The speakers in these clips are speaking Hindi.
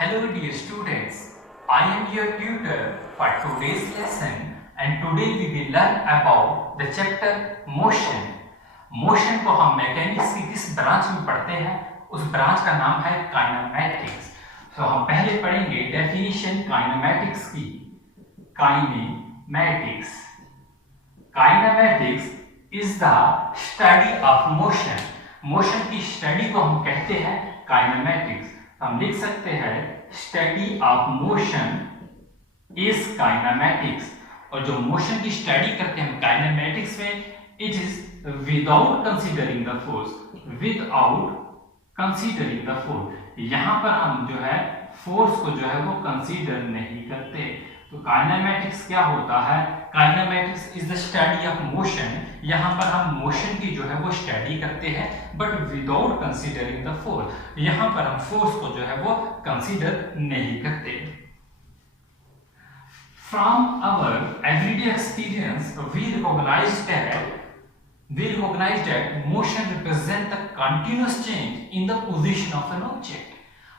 Hello dear students, I am your tutor for today's lesson and today we will learn about the chapter motion. Motion को हम मैकेनिक्स की किस ब्रांच में पढ़ते हैं, उस ब्रांच का नाम है काइनेमैटिक्स। तो हम पहले पढ़ेंगे डेफिनेशन काइनेमैटिक्स की। Kinematics is the study of motion. Motion की स्टडी को हम कहते हैं काइनेमैटिक्स। हम लिख सकते हैं study of motion is kinematics. और जो मोशन की स्टडी करते हैं काइनेमैटिक्स में, it is without considering the force. Without considering the force, यहां पर हम जो है फोर्स को जो है वो कंसीडर नहीं करते। तो काइनेमैटिक्स क्या होता है? Kinematics is the study of motion. यहां पर हम मोशन की जो है वो स्टडी करते हैं but without considering the force. यहां पर हम फोर्स को जो है वो कंसीडर नहीं करते। From our everyday experience we recognize that motion represent the continuous change in the position of an object।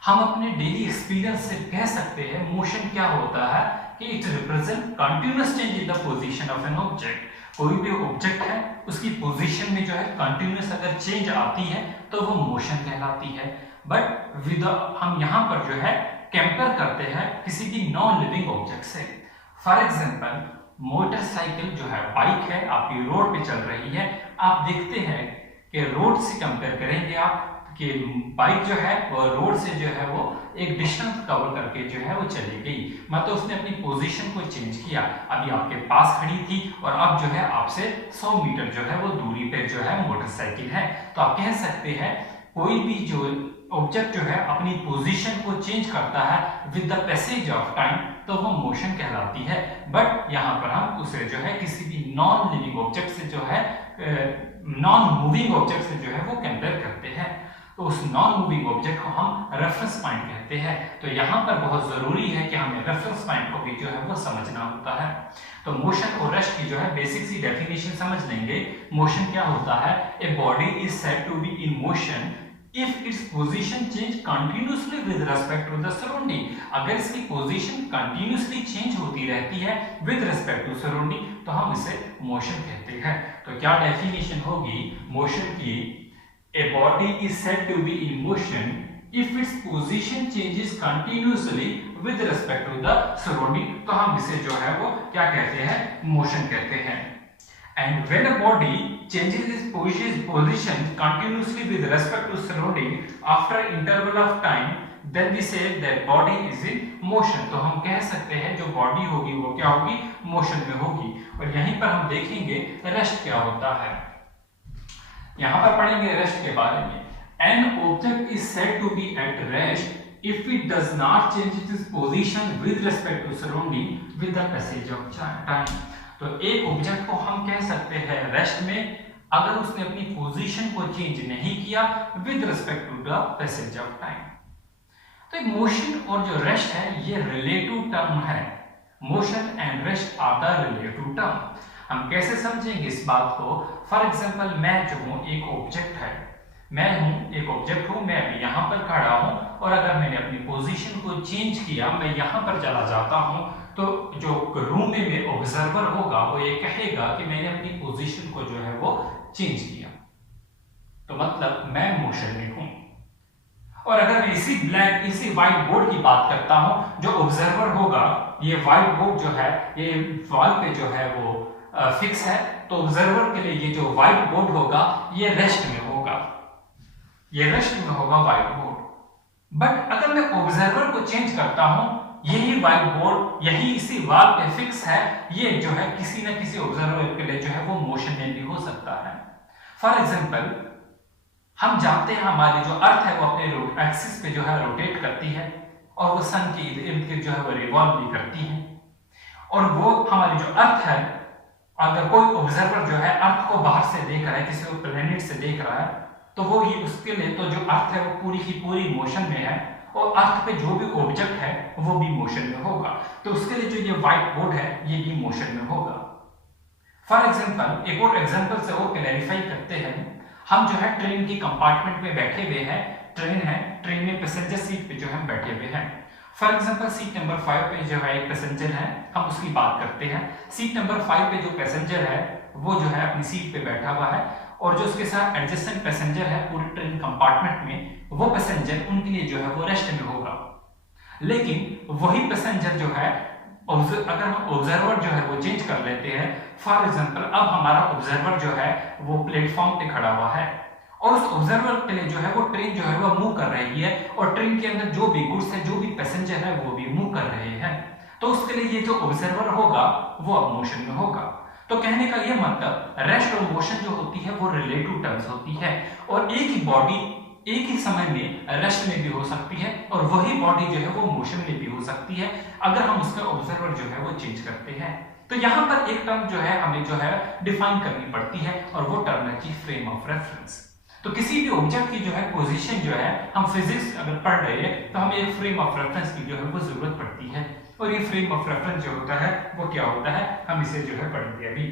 हम अपने डेली एक्सपीरियंस से कह सकते हैं मोशन क्या होता है कि it represent continuous change in the position of an object. कोई भी ऑब्जेक्ट है उसकी पोजीशन में जो है कंटिन्यूअस अगर चेंज आती है तो वो मोशन कहलाती है। बट विद हम यहाँ पर जो है कंपेयर करते हैं किसी भी नॉन लिविंग ऑब्जेक्ट से। फॉर एग्जांपल मोटरसाइकिल जो है, बाइक है, आपकी रोड पे चल रही है, आप देखते हैं कि रोड से कंपेयर करेंगे आप कि बाइक जो है वो रोड से जो है वो एक डिस्टेंस कवर करके जो है वो चली गई, मतलब उसने अपनी पोजीशन को चेंज किया। अभी आपके पास खड़ी थी और अब जो है आपसे 100 मीटर जो है वो दूरी पे जो है मोटरसाइकिल है। तो आप कह सकते हैं कोई भी जो ऑब्जेक्ट जो है अपनी पोजीशन को चेंज करता है with the passage of time तो वो मोशन कहलाती है। बट यहाँ पर हम उसे जो है किसी भी नॉन लिविंग ऑब्जेक्ट से जो है नॉन मूविंग ऑब्जेक्ट से जो है वो कंपेयर करते हैं। तो उस नॉन मूविंग ऑब्जेक्ट को हम रेफरेंस पॉइंट कहते हैं। तो यहाँ पर बहुत जरूरी है कि हमें रेफरेंस पॉइंट को भी जो है वो समझना होता है। तो मोशन और रेस्ट की जो है बेसिक सी डेफिनेशन समझ लेंगे। मोशन क्या होता है? A body is said to be in motion if its position change continuously with respect to the surrounding। अगर इसकी पोजीशन कंटिन्यूसली चेंज होती रहती है with respect to surrounding तो हम इसे मोशन कहते हैं। तो क्या डेफिनेशन होगी मोशन की? A body is said to be in motion if its position changes continuously with respect to the surrounding। तो हम इसे जो है वो क्या कहते हैं? मोशन कहते हैं। And when a body changes its position continuously with respect to surrounding after interval of time, then we say that body is in motion। तो हम कह सकते हैं जो बॉडी होगी वो क्या होगी? मोशन में होगी। और यहीं पर हम देखेंगे रेस्ट क्या होता है। यहाँ पर पढ़ेंगे रेस्ट के बारे में। An object is said to be at rest if it does not change its position with respect to surrounding with the passage of time। तो एक ऑब्जेक्ट को हम कह सकते हैं रेस्ट में अगर उसने अपनी पोजीशन को चेंज नहीं किया with respect to the passage of time. तो मोशन और जो रेस्ट है ये रिलेटिव टर्म है। Motion and rest are the relative term. हम कैसे समझेंगे इस बात को? फॉर एग्जांपल मैं जो हूं एक ऑब्जेक्ट है, मैं हूं एक ऑब्जेक्ट हूं, मैं अभी यहां पर खड़ा हूं और अगर मैंने अपनी पोजीशन को चेंज किया, मैं यहां पर चला जाता हूं, तो जो रूम में ऑब्जर्वर होगा वो ये कहेगा कि मैंने अपनी पोजीशन को जो है वो चेंज किया। तो मतलब मैं मोशन में हूं। और अगर मैं इसी व्हाइट बोर्ड की बात करता हूं, जो ऑब्जर्वर होगा, ये व्हाइट बोर्ड जो है ये वॉल पे जो है वो फिक्स है, तो ऑब्जर्वर के लिए ये जो व्हाइट बोर्ड होगा ये रेस्ट में होगा, ये रेस्ट में होगा व्हाइट बोर्ड। बट अगर मैं ऑब्जर्वर को चेंज करता हूं, यही व्हाइट बोर्ड यही इसी वॉल पे फिक्स है, ये जो है किसी न किसी ऑब्जर्वर के लिए जो है वो मोशन में भी हो सकता है। फॉर एग्जांपल हम जानते हैं हमारी जो अर्थ है वो अपने एक्सिस पे जो है रोटेट करती है और वो सन के इर्द गिर्द जो है वो रिवॉल्व भी करती है। और वो हमारी जो अर्थ है, अगर कोई ऑब्जर्वर जो है अर्थ को बाहर से देख रहा है, किसी को प्लेनेट से देख रहा है, तो वो ही उसके लिए तो जो अर्थ है वो पूरी की पूरी मोशन में है और अर्थ पे जो भी ऑब्जेक्ट है वो भी मोशन में होगा। तो उसके लिए जो ये व्हाइट बोर्ड है ये भी मोशन में होगा। फॉर एग्जांपल एक और एग्जांपल से वो क्लैरिफाई करते हैं। हम जो है ट्रेन की कंपार्टमेंट में बैठे हुए हैं, ट्रेन है, ट्रेन में पैसेंजर सीट पे जो हम बैठे हुए हैं, फॉर एग्जांपल सीट नंबर 5 पे जो है एक पैसेंजर है, हम उसकी बात करते हैं। सीट नंबर 5 पे जो पैसेंजर है वो जो है अपनी सीट पे बैठा हुआ है और जो उसके साथ एडजेसेंट पैसेंजर है पूरे ट्रेन कंपार्टमेंट में, वो पैसेंजर उनके लिए जो है वो रेस्ट में होगा। लेकिन वही पैसेंजर जो है अगर हम ऑब्जर्वर जो है वो चेंज कर लेते हैं, फॉर एग्जांपल अब हमारा ऑब्जर्वर जो है वो प्लेटफॉर्म पे खड़ा हुआ है और उस ऑब्जर्वर के लिए जो है वो ट्रेन जो है वो मूव कर रही है और ट्रेन के अंदर जो भी गुड्स है, जो भी पैसेंजर है वो भी मूव कर रहे हैं, तो उसके लिए ये जो ऑब्जर्वर होगा वो अब मोशन में होगा। तो कहने का ये मतलब रेस्ट और मोशन जो होती है वो रिलेटिव टर्म्स होती है और एक ही बॉडी एक ही समय में रेस्ट में भी हो सकती है और वही बॉडी जो है वो मोशन में भी हो सकती है अगर हम उसका ऑब्जर्वर जो है वो चेंज करते हैं। तो यहाँ पर एक टर्म जो है हमें जो है डिफाइन करनी पड़ती है और वो टर्म है की फ्रेम ऑफ रेफरेंस। तो किसी भी ऑब्जेक्ट की जो है पोजीशन जो है, हम फिजिक्स अगर पढ़ रहे हैं तो हमें एक फ्रेम ऑफ रेफरेंस की जो है वो जरूरत पड़ती है और ये फ्रेम ऑफ रेफरेंस जो होता है वो क्या होता है, हम इसे जो है पढ़ेंगे अभी।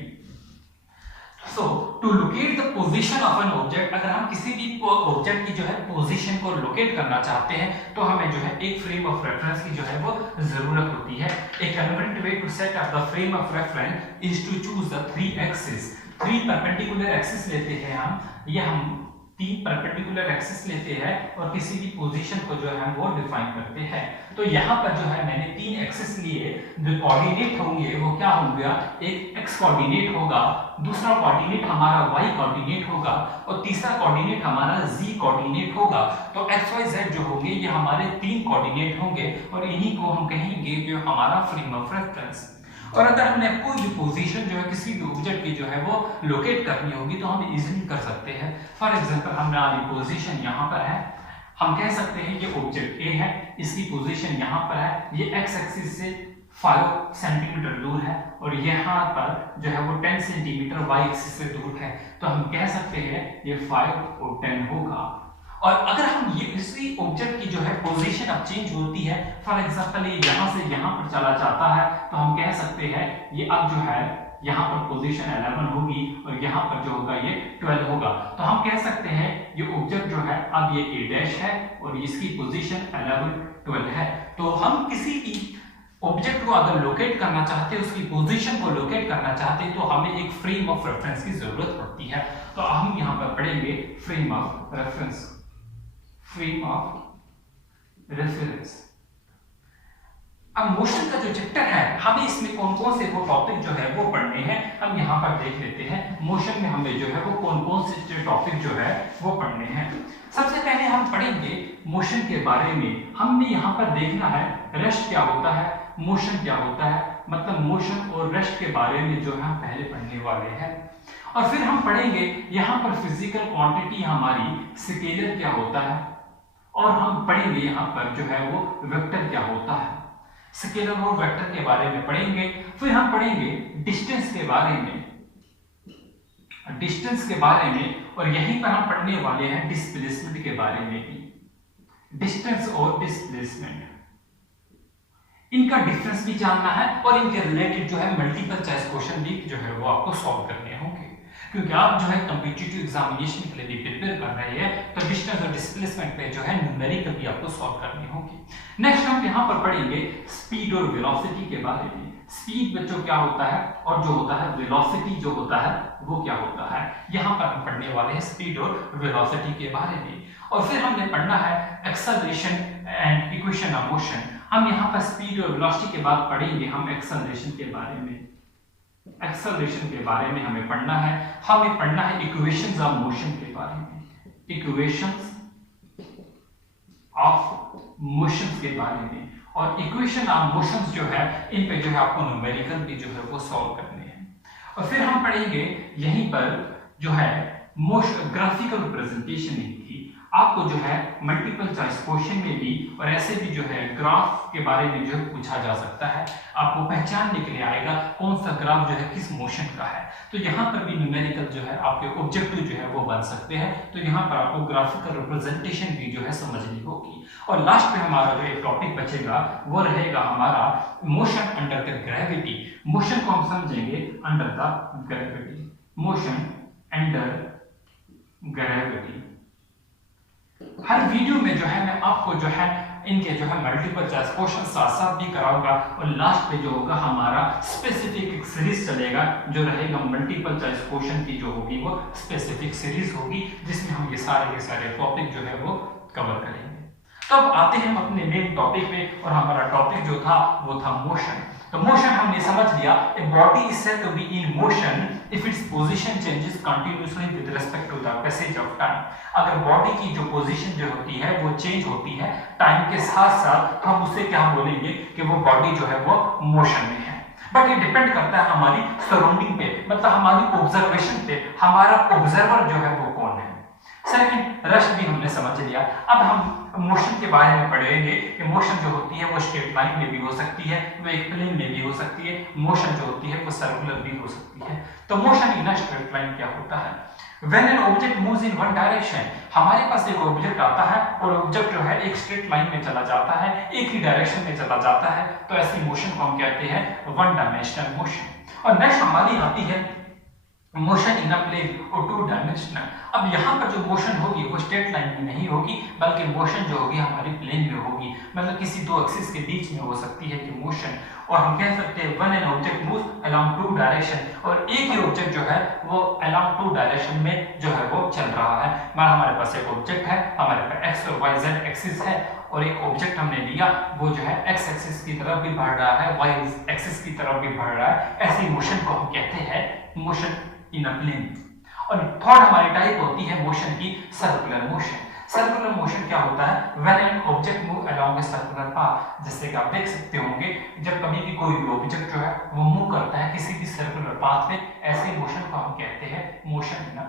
So to locate the position of an object, अगर हम किसी भी ऑब्जेक्ट की जो है पोजीशन को लोकेट करना चाहते हैं तो हमें जो है एक फ्रेम ऑफ रेफरेंस की जो है वो जरूरत होती है। एक convenient way to set up the frame of reference is to choose the three axis. Three perpendicular axis लेते हैं हम तीन परपेंडिकुलर एक्सिस लेते हैं और किसी भी पोजीशन को जो है हम वो डिफाइन करते हैं। तो यहाँ पर जो है मैंने तीन एक्सिस लिए, जो कोऑर्डिनेट होंगे वो क्या होंगे, एक एक्स कोऑर्डिनेट होगा, दूसरा कोऑर्डिनेट हमारा वाई कोऑर्डिनेट होगा और तीसरा कोऑर्डिनेट हमारा जी कोऑर्डिनेट होगा। तो एक्स वाई जेड जो होंगे ये हमारे तीन कोऑर्डिनेट होंगे और इन्हीं को हम कहेंगे जो हमारा फ्रेम ऑफ रेफरेंस। और अगर हमने कोई भी पोजीशन जो है किसी भी ऑब्जेक्ट की जो है वो लोकेट करनी होगी तो हम इजीली कर सकते हैं। फॉर एग्जांपल हमारी पोजीशन यहाँ पर है, हम कह सकते हैं ये ऑब्जेक्ट ए है, इसकी पोजीशन यहाँ पर है, ये एक्स एक्सिस से 5 सेंटीमीटर दूर है और यहाँ पर जो है वो 10 सेंटीमीटर वाई एक्सिस से दूर है, तो हम कह सकते हैं ये 5 और 10 होगा। और अगर हम ये इसी ऑब्जेक्ट की जो है पोजीशन अब चेंज होती है, फॉर एग्जांपल ये यहाँ से यहाँ पर चला जाता है, तो हम कह सकते हैं ये अब जो है यहाँ पर पोजीशन 11 होगी और यहाँ पर जो होगा ये 12 होगा। तो हम कह सकते हैं ये ऑब्जेक्ट जो है अब ये ए डैश है और इसकी पोजीशन 11 12 है। तो हम किसी भी ऑब्जेक्ट को अगर लोकेट करना चाहते हैं, उसकी पोजीशन को लोकेट करना चाहते हैं, तो हमें एक फ्रेम ऑफ रेफरेंस की जरूरत पड़ती है। तो हम यहाँ पर पढ़ेंगे frame of reference. Frame of reference. अब मोशन का जो चैप्टर है हमें इसमें कौन कौन से वो टॉपिक जो है वो पढ़ने हैं, हम यहाँ पर देख लेते हैं। मोशन में हमें जो है वो कौन कौन से टॉपिक जो है वो पढ़ने हैं। सबसे पहले हम पढ़ेंगे मोशन के बारे में। हमने यहाँ पर देखना है रेस्ट क्या होता है, मोशन क्या होता है, मतलब मोशन और रेस्ट के बारे में जो है हम पहले पढ़ने वाले हैं। और फिर हम पढ़ेंगे यहाँ पर फिजिकल क्वांटिटी हमारी स्केलर क्या होता है और हम पढ़ेंगे यहाँ पर जो है वो वेक्टर क्या होता है। स्केलर और वेक्टर के बारे में पढ़ेंगे। फिर हम पढ़ेंगे डिस्टेंस के बारे में, और यहीं पर हम पढ़ने वाले हैं डिस्प्लेसमेंट के बारे में भी। डिस्टेंस और डिस्प्लेसमेंट, इनका डिफरेंस भी जानना है और इनके रिलेटेड जो है मल्टीपल चॉइस क्वेश्चन भी जो है वो आपको सॉल्व करने होंगे, क्योंकि आप जो है कॉम्पिटिटिव एग्जामिनेशन के लिए भी प्रिपेयर कर रहे हैं, तो डिस्टेंस और डिस्प्लेसमेंट पे जो है न्यूमेरिकल भी आपको सॉल्व करनी होगी। नेक्स्ट हम यहाँ पर पढ़ेंगे स्पीड और वेलोसिटी के बारे में। स्पीड बच्चों क्या होता है और जो होता है वेलोसिटी जो होता है वो क्या होता है, यहाँ पर हम पढ़ने वाले हैं स्पीड और वेलोसिटी के बारे में। और फिर हमने पढ़ना है acceleration and equation of motion. हम यहाँ पर स्पीड और वेलोसिटी के बाद पढ़ेंगे हम एक्सेलरेशन के बारे में। एक्सेलरेशन के बारे में हमें पढ़ना है, हमें पढ़ना है इक्वेशंस ऑफ मोशन के बारे में, इक्वेशंस ऑफ मोशंस के बारे में। और इक्वेशन ऑफ मोशंस जो है इन पे जो है आपको न्यूमेरिकल भी जो है वो सॉल्व करने हैं। और फिर हम पढ़ेंगे यहीं पर जो है मोशन ग्राफिकल रिप्रेजेंटेशन की, आपको जो है मल्टीपल चॉइस क्वेश्चन में भी और ऐसे भी जो है ग्राफ के बारे में जो है पूछा जा सकता है, आपको पहचानने के लिए आएगा कौन सा ग्राफ जो है किस मोशन का है। तो यहाँ पर भी न्यूमेरिकल जो है आपके ऑब्जेक्टिव जो है वो बन सकते हैं, तो यहाँ पर आपको ग्राफिकल रिप्रेजेंटेशन भी जो है समझनी होगी। और लास्ट में हमारा जो एक टॉपिक बचेगा वो रहेगा हमारा motion under the gravity. Motion को हम समझेंगे under the gravity, motion under gravity. Her video में जो है मैं आपको जो है इनके जो है मल्टीपल चॉइस क्वेश्चन साथ साथ भी कराऊंगा और लास्ट पे जो होगा हमारा स्पेसिफिक एक सीरीज चलेगा जो रहेगा मल्टीपल चॉइस क्वेश्चन की जो होगी वो स्पेसिफिक सीरीज होगी जिसमें हम ये सारे के सारे टॉपिक जो है वो कवर करेंगे। तो अब आते हैं हम अपने मेन टॉपिक पे और हमारा टॉपिक जो था वो था मोशन। तो मोशन हमने समझ लिया, a body is said to be in motion if its position changes continuously with respect to the passage of time. अगर बॉडी की जो पोजीशन जो होती है वो चेंज होती है टाइम के साथ साथ, तो हम उससे क्या बोलेंगे कि वो बॉडी जो है वो मोशन में है। बट ये डिपेंड करता है हमारी सराउंडिंग पे, मतलब हमारी ऑब्जर्वेशन पे, हमारा ऑब्जर्वर जो है वो कौन है। सेकंड, रश भी हमने समझ लिया। अब हम मोशन के बारे में पढ़ेंगे कि मोशन जो होती है वो स्ट्रेट लाइन में भी हो सकती है, वो एक प्लेन में भी हो सकती है, मोशन जो होती है वो सर्कुलर भी हो सकती है। तो motion in a straight line क्या होता है? When an object moves in one direction, हमारे पास एक ऑब्जेक्ट आता है और ऑब्जेक्ट जो है एक स्ट्रेट लाइन में चला जाता है, एक ही डायरेक्शन में चला जाता है, तो ऐसी मोशन को हम कहते हैं वन डायमेंशनल मोशन। और नेक्स्ट हमारी आती है मोशन इन अ प्लेन और टू डायमेंशनल। अब यहाँ पर जो मोशन होगी वो स्ट्रेट लाइन में नहीं होगी, बल्कि मोशन जो होगी हमारी प्लेन में होगी, मतलब किसी दो एक्सिस के बीच में हो सकती है कि मोशन। और हम कह सकते हैं one an object moves along to direction, और एक ही ऑब्जेक्ट जो है वो अलोंग टू डायरेक्शन में जो है वो चल रहा है। मान हमारे पास एक ऑब्जेक्ट है, हमारे पास एक्स और वाई जेड एक्सिस है, और एक ऑब्जेक्ट हमने लिया वो जो है एक्स एक्सिस की तरफ भी बढ़ रहा है, वाई एक्सिस की तरफ भी बढ़ रहा है। ऐसी मोशन को हम कहते हैं मोशन इन अ प्लेन। और थर्ड हमारी टाइप होती है मोशन की सर्कुलर मोशन। सर्कुलर मोशन क्या होता है? When an object move along a circular path. जैसे कि आप देख सकते होंगे जब कभी भी कोई भी ऑब्जेक्ट जो है वो मूव करता है किसी भी सर्कुलर पाथ में, ऐसे मोशन को हम कहते हैं motion in a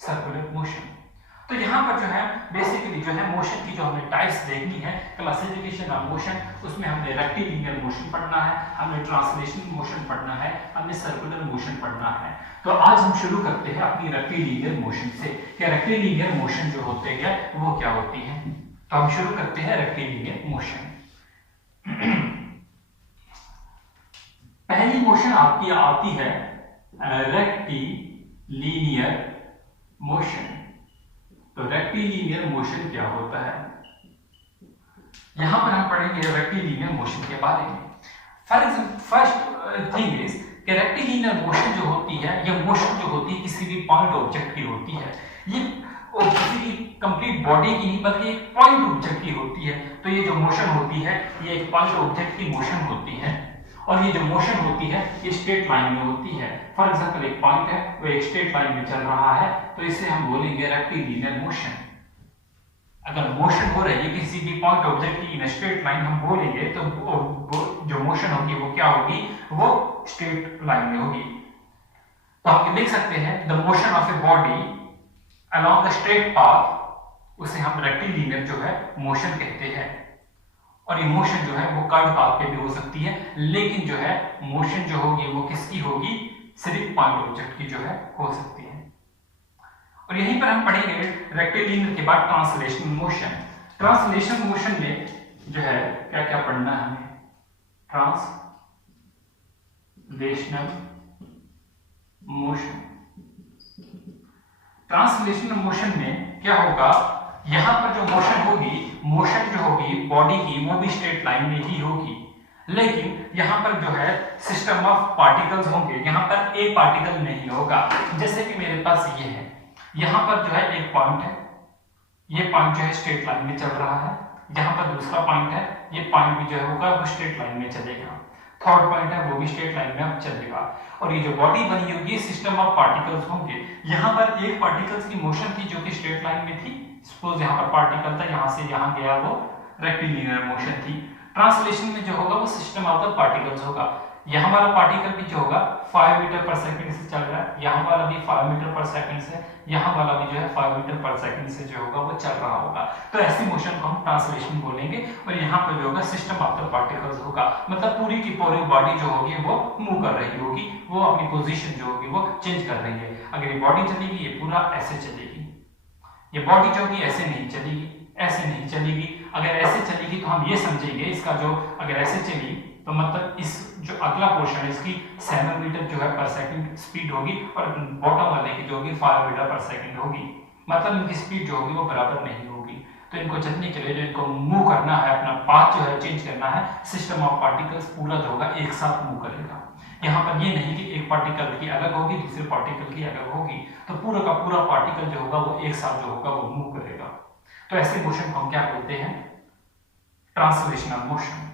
circular motion. तो यहाँ पर जो है बेसिकली जो है मोशन की जो हमें टाइप्स देखनी है, क्लासिफिकेशन ऑफ मोशन, उसमें हमने रेक्टिलिनियर मोशन पढ़ना है, हमें ट्रांसलेशनल मोशन पढ़ना है, हमें सर्कुलर मोशन पढ़ना है। तो आज हम शुरू करते हैं अपनी रेक्टिलिनियर मोशन से कि रेक्टिलिनियर मोशन जो होते हैं वो क्या होती है। तो हम शुरू करते हैं रेक्टिलिनियर मोशन। पहली मोशन आपकी आती है रेक्टिलिनियर मोशन। तो रेक्टिलिनियर मोशन क्या होता है, यहां पर हम पढ़ेंगे रेक्टिलिनियर मोशन के बारे में। For example first thing is कि रेक्टिलिनियर मोशन जो होती है, यह मोशन जो होती है किसी भी पॉइंट ऑब्जेक्ट की होती है। ये किसी भी कंप्लीट बॉडी की नहीं बल्कि एक पॉइंट ऑब्जेक्ट की होती है। तो ये जो मोशन होती है ये एक पॉइंट ऑब्जेक्ट की मोशन होती है, और ये जो मोशन होती है ये स्ट्रेट लाइन में होती है। फॉर एग्जांपल एक पॉइंट है वो एक स्ट्रेट लाइन में चल रहा है, तो इसे हम बोलेंगे रेक्टिलिनियर मोशन। अगर मोशन हो रही है किसी भी पॉइंट ऑब्जेक्ट की इन स्ट्रेट लाइन हम बोलेंगे तो वो जो मोशन होगी वो क्या होगी, वो स्ट्रेट लाइन में होगी। तो हम लिख सकते हैं the motion of a body along the straight path, उसे हम रेक्टिलिनियर जो है मोशन कहते हैं। और ये मोशन जो है वो कर्व पाथ पे भी हो सकती है, लेकिन जो है मोशन जो होगी वो किसकी होगी, सिर्फ पॉइंट ऑब्जेक्ट की जो है हो सकती है। और यहीं पर हम पढ़ेंगे रेक्टिलिनियर के बाद ट्रांसलेशनल मोशन। ट्रांसलेशनल मोशन में जो है क्या क्या पढ़ना है हमें, ट्रांसलेशनल मोशन। ट्रांसलेशनल मोशन में क्या होगा, यहां पर जो मोशन होगी, मोशन जो होगी बॉडी की वो भी स्ट्रेट लाइन में ही होगी, लेकिन यहां पर जो है सिस्टम ऑफ पार्टिकल्स होंगे, यहां पर एक पार्टिकल नहीं होगा। जैसे कि मेरे पास ये है, यहां पर जो है एक पॉइंट है, ये पॉइंट जो है स्ट्रेट लाइन में चल रहा है, यहां पर दूसरा पॉइंट है, ये पॉइंट भी जो है होगा वो स्ट्रेट लाइन में चलेगा, थर्ड पॉइंट है वो भी स्ट्रेट लाइन में अब चलेगा। और ये जो बॉडी बनी होगी सिस्टम ऑफ पार्टिकल्स होंगे। यहां पर एक पार्टिकल्स की मोशन थी जो कि स्ट्रेट लाइन में थी, सपोज यहां पर पार्टिकल था, यहां से यहां गया, वो रेक्टिलिनियर मोशन थी। ट्रांसलेशन में जो होगा वो सिस्टम ऑफ द पार्टिकल्स होगा। यहां वाला पार्टिकल भी जो होगा 5 मीटर पर सेकंड से चल रहा है, यहां वाला भी 5 मीटर पर सेकंड से, यहां वाला भी जो है 5 मीटर पर सेकंड से जो होगा वो चल रहा होगा। तो ऐसी मोशन को हम ट्रांसलेशन बोलेंगे। और यहां पर जो होगा सिस्टम ऑफ द पार्टिकल्स होगा, मतलब पूरी की पूरी बॉडी जो होगी वो मूव कर रही होगी, वो अपनी पोजीशन जो होगी वो चेंज कर रही है। अगर ये बॉडी चलेगी ये पूरा ऐसे चलेगी, ये बॉडी जो होगी ऐसे नहीं चलेगी, ऐसे नहीं चलेगी। अगर ऐसे चलेगी तो हम ये समझेंगे इसका जो, अगर ऐसे चली तो मतलब इस जो अगला पोर्शन है इसकी 7 मीटर जो है पर सेकंड स्पीड होगी, और बॉटम वाले की जो होगी 5 मीटर पर सेकंड होगी, मतलब इनकी स्पीड जो होगी वो बराबर नहीं होगी। तो इनको चलने के लिए जो इनको मूव करना है, अपना पाथ जो है चेंज करना है, सिस्टम ऑफ पार्टिकल्स पूरा जो होगा एक साथ मूव करेगा। यहाँ पर ये नहीं कि एक पार्टिकल की अलग होगी दूसरे पार्टिकल की अलग होगी, तो पूरा का पूरा पार्टिकल जो होगा वो एक साथ जो होगा वो मूव करेगा। तो ऐसे मोशन को हम क्या बोलते हैं? Translational motion.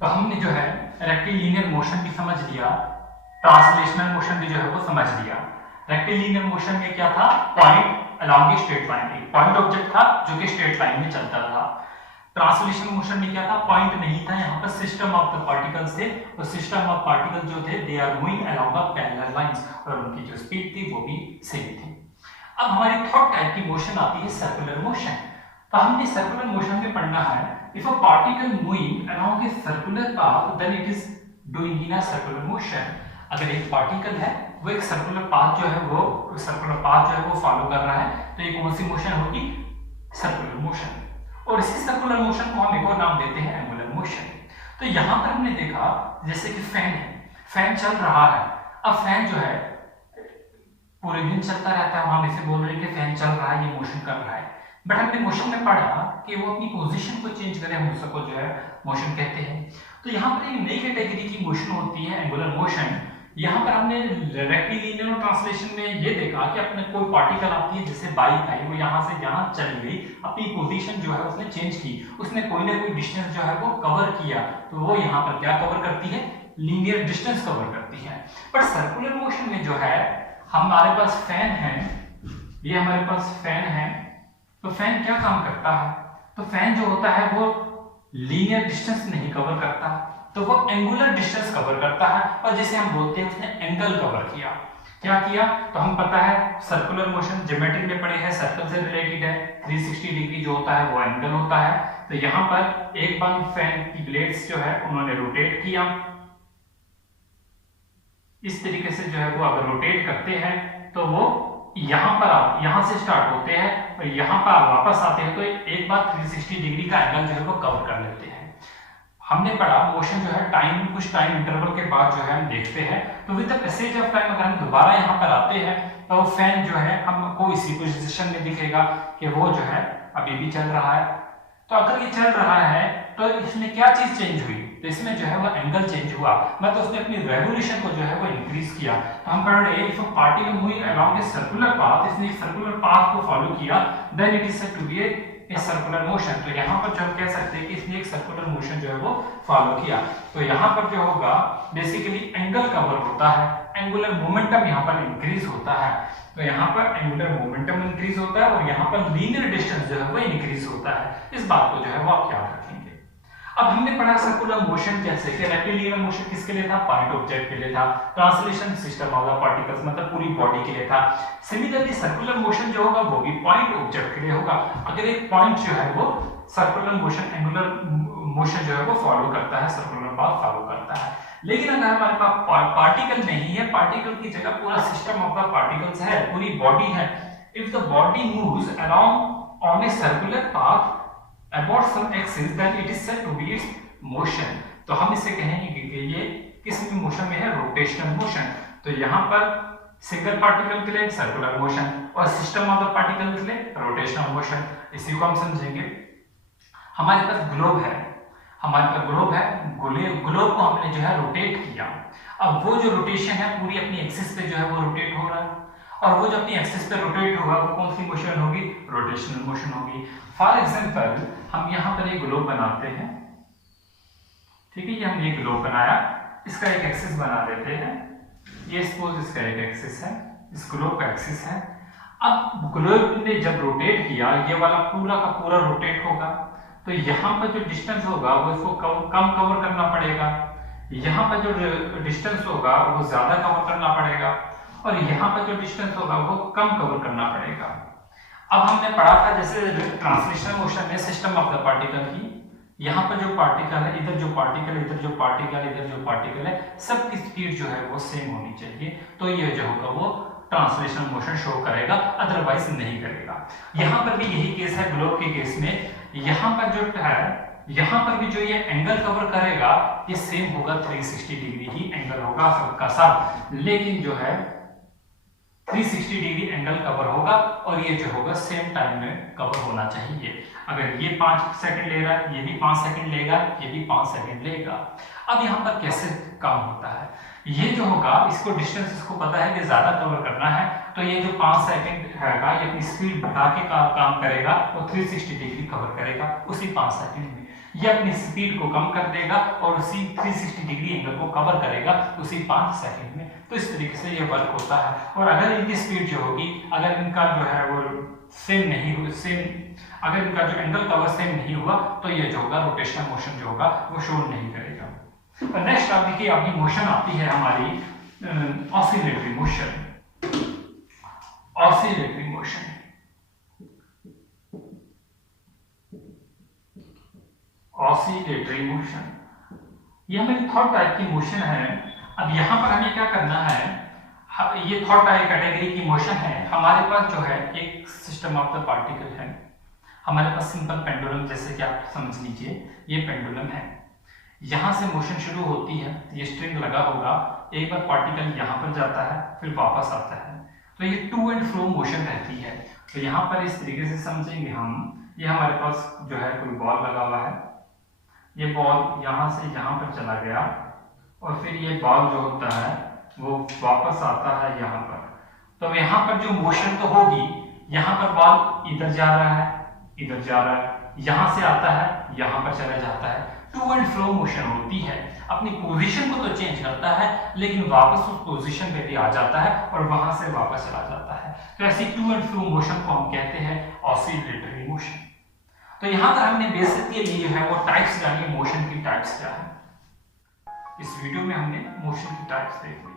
तो हमने जो है रेक्टिलिनियर मोशन भी समझ लिया, ट्रांसलेशनल मोशन भी जो है वो समझ लिया। रेक्टिलिनियर मोशन में क्या था? Point along a straight line, एक पॉइंट ऑब्जेक्ट था जो कि स्ट्रेट लाइन में चलता था। ट्रांसलेशनल मोशन में क्या था? पॉइंट नहीं था, यहाँ पर सिस्टम ऑफ द पार्टिकल्स थे, और सिस्टम ऑफ पार्टिकल जो थे they are moving along the parallel lines, और उनकी जो स्पीड थी वो भी सेम थी। अब हमारी थर्ड टाइप की मोशन आती है सर्कुलर मोशन। तो हमने सर्कुलर मोशन में पढ़ना है, if a particle moving along a circular path then it is doing in a circular motion। अगर एक पार्टिकल है वो एक सर्कुलर पाथ जो है वो फॉलो कर रहा है, तो ये कौन सी मोशन होगी? Circular motion. और इसी सर्कुलर मोशन को हम एक और नाम देते हैं एंगुलर मोशन। तो यहाँ पर हमने देखा जैसे कि फैन है, फैन चल रहा है। अब फैन जो है पूरे दिन चलता रहता है, हम इसे बोल रहे हैं कि फैन चल रहा है, ये मोशन कर रहा है। बट हमने मोशन में पढ़ा कि वो अपनी पोजीशन को चेंज करे, हम उसको जो है मोशन कहते हैं। तो यहाँ पर एक नई कैटेगरी की मोशन होती है एंगुलर मोशन। यहाँ पर हमने रेक्टिलिनियर और ट्रांसलेशन में ये देखा कि अपने कोई पार्टिकल आती है, जैसे बाइक आई, वो यहाँ से यहाँ चली गई, अपनी पोजीशन जो है उसने चेंज की, उसने कोई ना कोई डिस्टेंस जो है वो कवर किया, तो वो यहाँ पर क्या कवर करती है? लीनियर डिस्टेंस कवर करती है। पर सर्कुलर मोशन में जो है हमारे पास फैन है, ये हमारे पास फैन है, तो फैन क्या काम करता है? तो फैन जो होता है वो लीनियर डिस्टेंस नहीं कवर करता, तो वो एंगुलर डिस्टेंस कवर करता है, और जिसे हम बोलते हैं उसने एंगल कवर किया। क्या किया? तो हम पता है सर्कुलर मोशन ज्योमेट्री में पढ़े हैं, सर्कल से रिलेटेड है, 360 डिग्री जो होता है वो एंगल होता है। तो यहाँ पर एक बार फैन की ब्लेड्स जो है उन्होंने रोटेट किया, इस तरीके से जो है वो अगर रोटेट करते हैं तो वो यहाँ से स्टार्ट होते हैं और यहाँ पर वापस आते हैं, तो एक बार 360 डिग्री का एंगल जो है वो कवर कर लेते हैं। हमने पढ़ा मोशन जो है कुछ टाइम इंटरवल के बाद जो है हम देखते हैं, तो with the passage of time अगर हम दोबारा यहाँ पर आते हैं तो फैन जो है हमको इसी पोजीशन में दिखेगा कि वो जो है अभी भी चल रहा है। तो अगर ये चल रहा है तो इसमें क्या चीज चेंज हुई? तो इसमें जो है वो एंगल चेंज हुआ, मतलब उसने अपनी रेवोल्यूशन को जो है वो इंक्रीज किया। तो हम पढ़ रहे हैं if a particle moving along a circular path, इसने एक सर्कुलर पाथ को फॉलो किया, then it is said to be a circular motion. तो यहाँ पर जो हम कह सकते हैं कि इसने एक सर्कुलर मोशन जो है वो फॉलो किया। तो यहाँ पर जो होगा बेसिकली एंगल कवर होता है, एंगुलर मोमेंटम यहाँ पर इंक्रीज होता है। तो यहाँ पर एंगुलर मोमेंटम इंक्रीज होता है और यहाँ पर लीनियर डिस्टेंस जो है वो इंक्रीज होता है। इस बात को जो है वो आप याद रखेंगे। अब हमने पढ़ा सर्कुलर मोशन कैसे, कि रेक्टिलिनियर मोशन किसके लिए था? पॉइंट ऑब्जेक्ट के लिए था। Translation system of the particles मतलब पूरी बॉडी के लिए था। सिमिलरली सर्कुलर मोशन जो होगा वो भी पॉइंट ऑब्जेक्ट के लिए होगा। अगर एक पॉइंट जो है वो सर्कुलर मोशन एंगुलर मोशन जो है वो फॉलो करता है, सर्कुलर पाथ फॉलो करता है। लेकिन अगर हमारे पास पार्टिकल नहीं है, पार्टिकल की जगह पूरा सिस्टम ऑफ द पार्टिकल्स है, पूरी बॉडी है, if the body moves along on A circular path about some axis then it is said to be its motion। तो हम इसे कहेंगे कि ये किस मोशन में है? Rotational motion. तो यहाँ पर सिंगल पार्टिकल के लिए सर्कुलर मोशन और सिस्टम ऑफ द पार्टिकल के लिए रोटेशनल मोशन। इसी को हम समझेंगे। हमारे पास ग्लोब है, ग्लोब को हमने जो है रोटेट किया। अब वो जो रोटेशन है पूरी अपनी एक्सिस पे जो है वो रोटेट हो रहा है, और वो जो अपनी एक्सिस पे रोटेट होगा वो कौन सी मोशन होगी? रोटेशनल मोशन होगी। फॉर एग्जांपल हम यहाँ पर एक ग्लोब बनाते हैं, ठीक है, ये हमने एक ग्लोब बनाया, इसका एक एक्सिस बना देते हैं, ये सपोज इसका एक एक्सिस है, इस ग्लोब का एक्सिस है। अब ग्लोब ने जब रोटेट किया, ये वाला पूरा का पूरा रोटेट होगा, तो यहाँ पर जो डिस्टेंस होगा वो इसको कम कवर करना पड़ेगा, यहाँ पर जो डिस्टेंस होगा वो ज्यादा कवर करना पड़ेगा, और यहाँ पर जो डिस्टेंस होगा वो कम कवर करना पड़ेगा। अब हमने पढ़ा था जैसे ट्रांसलेशनल मोशन में सिस्टम ऑफ द पार्टिकल की, यहाँ पर जो पार्टिकल है, इधर जो पार्टिकल, इधर जो पार्टिकल, इधर जो पार्टिकल है, सबकी स्पीड जो है वो सेम होनी चाहिए, तो ये जो होगा वो ट्रांसलेशनल मोशन शो करेगा, अदरवाइज नहीं करेगा। यहाँ पर भी यही केस है ग्लोब के केस में। यहाँ पर जो है, यहाँ पर भी जो ये एंगल कवर करेगा ये सेम होगा, 360 डिग्री ही एंगल होगा सबका सब। लेकिन जो है 360 डिग्री एंगल कवर होगा और ये जो होगा सेम टाइम में कवर होना चाहिए। अगर ये 5 सेकंड ले रहा है, ये भी 5 सेकंड लेगा, ये भी 5 सेकंड लेगा। अब यहाँ पर कैसे काम होता है, ये जो होगा इसको डिस्टेंस इसको पता है कि ज्यादा कवर करना है, तो ये जो 5 सेकंड हैगा ये अपनी स्पीड बढ़ा के काम करेगा और 360 डिग्री कवर करेगा उसी 5 सेकंड में। ये अपनी स्पीड को कम कर देगा और उसी 360 डिग्री एंगल को कवर करेगा उसी 5 सेकंड में। तो इस तरीके से ये वर्क होता है। और अगर इनकी स्पीड जो होगी, अगर इनका जो है वो सेम नहीं हो, अगर इनका जो एंगल कवर सेम नहीं हुआ तो ये जो होगा रोटेशनल मोशन जो होगा वो शो नहीं करेगा। और नेक्स्ट आप देखिए, अभी मोशन आती है हमारी oscillatory motion. Oscillatory motion, oscillatory motion ये हमारी थर्ड टाइप की मोशन है। अब यहाँ पर हमें क्या करना है, ये थर्ड टाइप कैटेगरी की मोशन है। हमारे पास जो है एक सिस्टम ऑफ द पार्टिकल है, हमारे पास सिंपल पेंडुलम, जैसे कि आप समझ लीजिए ये पेंडुलम है। यहाँ से मोशन शुरू होती है, ये स्ट्रिंग लगा होगा, एक बार पार्टिकल यहाँ पर जाता है फिर वापस आता है, तो ये टू एंड फ्रो मोशन रहती है। तो यहाँ पर इस तरीके से समझेंगे हम, ये हमारे पास जो है कोई बॉल लगा हुआ है, ये बॉल यहाँ से यहाँ पर चला गया और फिर ये बॉल जो होता है वो वापस आता है यहाँ पर। तो यहाँ पर जो मोशन तो होगी, यहाँ पर बॉल इधर जा रहा है, इधर जा रहा है, यहाँ से आता है, यहाँ पर चला जाता है। टू एंड फ्रो मोशन होती है, अपनी पोजीशन को तो चेंज करता है लेकिन वापस उस पोजीशन पे भी आ जाता है और वहां से वापस चला जाता है। तो ऐसी टू एंड फ्रो मोशन को हम कहते हैं ऑसिलेटरी मोशन। तो यहाँ पर हमने बेसिकली जो है वो टाइप्स जानी, मोशन की टाइप्स क्या है। इस वीडियो में हमने मोशन की टाइप्स देख ली।